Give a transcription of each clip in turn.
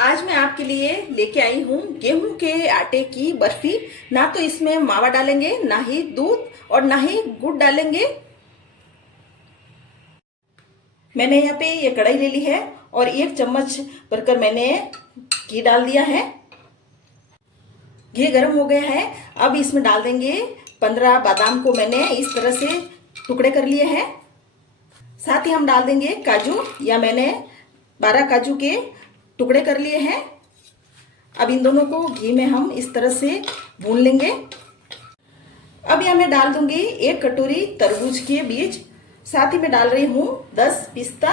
आज मैं आपके लिए लेके आई हूँ गेहूं के आटे की बर्फी। ना तो इसमें मावा डालेंगे, ना ही दूध और ना ही गुड़ डालेंगे। मैंने यहाँ पे ये कढ़ाई ले ली है और 1 चम्मच भरकर मैंने घी डाल दिया है। घी गर्म हो गया है। अब इसमें डाल देंगे 15 बादाम को मैंने इस तरह से टुकड़े कर लिए हैं। साथ ही हम डाल देंगे काजू, या मैंने 12 काजू के टुकड़े कर लिए हैं। अब इन दोनों को घी में हम इस तरह से भून लेंगे। अब यहाँ मैं डाल दूंगी 1 कटोरी तरबूज के बीज। साथ ही मैं डाल रही हूँ 10 पिस्ता।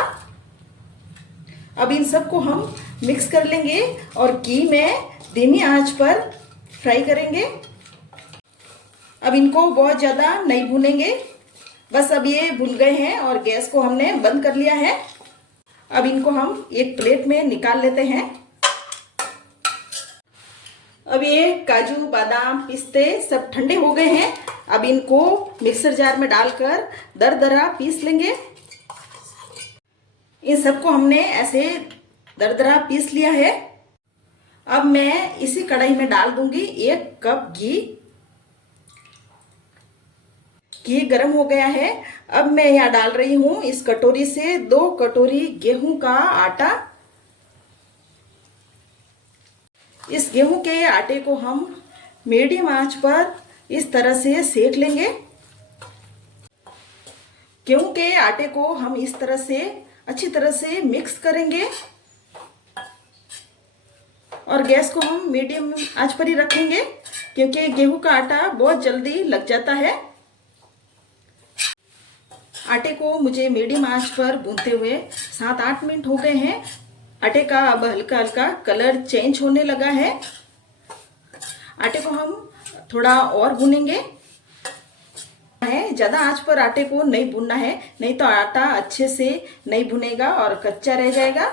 अब इन सबको हम मिक्स कर लेंगे और घी में धीमी आंच पर फ्राई करेंगे। अब इनको बहुत ज़्यादा नहीं भूनेंगे, बस अब ये भून गए हैं और गैस को हमने बंद कर लिया है। अब इनको हम एक प्लेट में निकाल लेते हैं। अब ये काजू, बादाम, पिस्ते सब ठंडे हो गए हैं। अब इनको मिक्सर जार में डालकर दरदरा पीस लेंगे। इन सबको हमने ऐसे दरदरा पीस लिया है। अब मैं इसी कढ़ाई में डाल दूंगी 1 कप घी। घी गर्म हो गया है। अब मैं यहाँ डाल रही हूँ इस कटोरी से 2 कटोरी गेहूं का आटा। इस गेहूं के आटे को हम मीडियम आंच पर इस तरह से सेक लेंगे। गेहूं के आटे को हम इस तरह से अच्छी तरह से मिक्स करेंगे और गैस को हम मीडियम आंच पर ही रखेंगे, क्योंकि गेहूं का आटा बहुत जल्दी लग जाता है। आटे को मुझे मीडियम आंच पर भूनते हुए 7-8 मिनट हो गए हैं। आटे का अब हल्का हल्का कलर चेंज होने लगा है। आटे को हम थोड़ा और भूनेंगे। ज़्यादा आंच पर आटे को नहीं भूनना है, नहीं तो आटा अच्छे से नहीं भुनेगा और कच्चा रह जाएगा।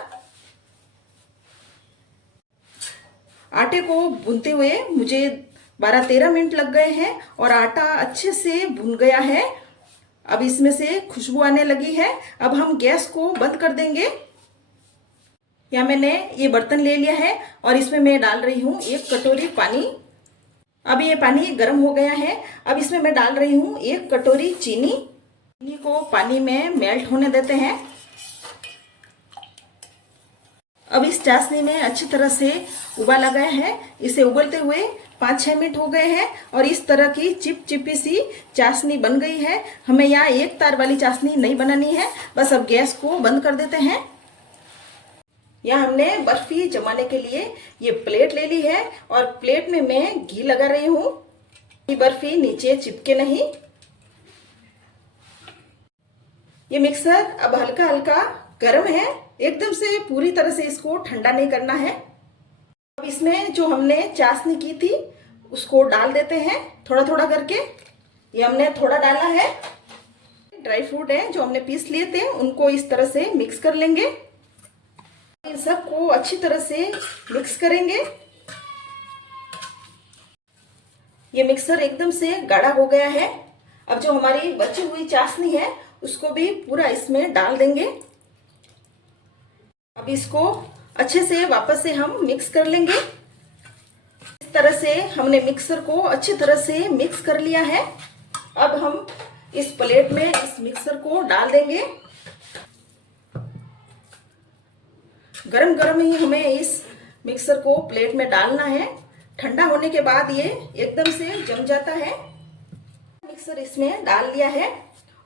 आटे को भूनते हुए मुझे 12-13 मिनट लग गए हैं और आटा अच्छे से भुन गया है। अब इसमें से खुशबू आने लगी है। अब हम गैस को बंद कर देंगे। यहाँ मैंने ये बर्तन ले लिया है और इसमें मैं डाल रही हूँ 1 कटोरी पानी। अब ये पानी गर्म हो गया है। अब इसमें मैं डाल रही हूँ 1 कटोरी चीनी। चीनी को पानी में मेल्ट होने देते हैं। अब इस चाशनी में अच्छी तरह से उबाल आ गया है। इसे उबलते हुए 5-6 मिनट हो गए हैं और इस तरह की चिपचिपी सी चाशनी बन गई है। हमें यहाँ एक तार वाली चाशनी नहीं बनानी है। बस अब गैस को बंद कर देते हैं। यहाँ हमने बर्फी जमाने के लिए ये प्लेट ले ली है और प्लेट में मैं घी लगा रही हूँ। ये बर्फी नीचे चिपके नहीं। ये मिक्सर अब हल्का हल्का गर्म है, एकदम से पूरी तरह से इसको ठंडा नहीं करना है। अब इसमें जो हमने चाशनी की थी उसको डाल देते हैं थोड़ा थोड़ा करके। ये हमने थोड़ा डाला है। ड्राई फ्रूट है जो हमने पीस लिए थे, उनको इस तरह से मिक्स कर लेंगे। इन सबको अच्छी तरह से मिक्स करेंगे। ये मिक्सर एकदम से गाढ़ा हो गया है। अब जो हमारी बची हुई चाशनी है उसको भी पूरा इसमें डाल देंगे। अब इसको अच्छे से वापस से हम मिक्स कर लेंगे। इस तरह से हमने मिक्सर को अच्छी तरह से मिक्स कर लिया है। अब हम इस प्लेट में इस मिक्सर को डाल देंगे। गरम गरम ही हमें इस मिक्सर को प्लेट में डालना है। ठंडा होने के बाद ये एकदम से जम जाता है। मिक्सर इसमें डाल लिया है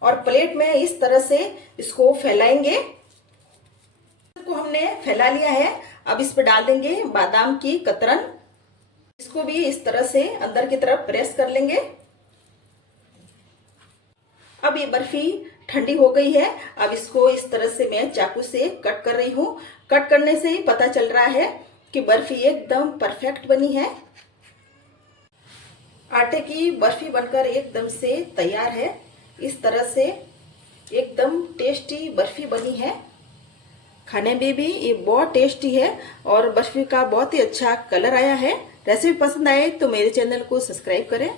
और प्लेट में इस तरह से इसको फैलाएंगे। को हमने फैला लिया है। अब इस पर डाल देंगे बादाम की कतरन। इसको भी इस तरह से अंदर की तरफ प्रेस कर लेंगे। अब ये बर्फी ठंडी हो गई है। अब इसको इस तरह से मैं चाकू से कट कर रही हूँ। कट करने से ही पता चल रहा है कि बर्फी एकदम परफेक्ट बनी है। आटे की बर्फी बनकर एकदम से तैयार है। इस तरह से एकदम टेस्टी बर्फी बनी है। खाने में भी ये बहुत टेस्टी है और बर्फी का बहुत ही अच्छा कलर आया है। रेसिपी पसंद आए तो मेरे चैनल को सब्सक्राइब करें।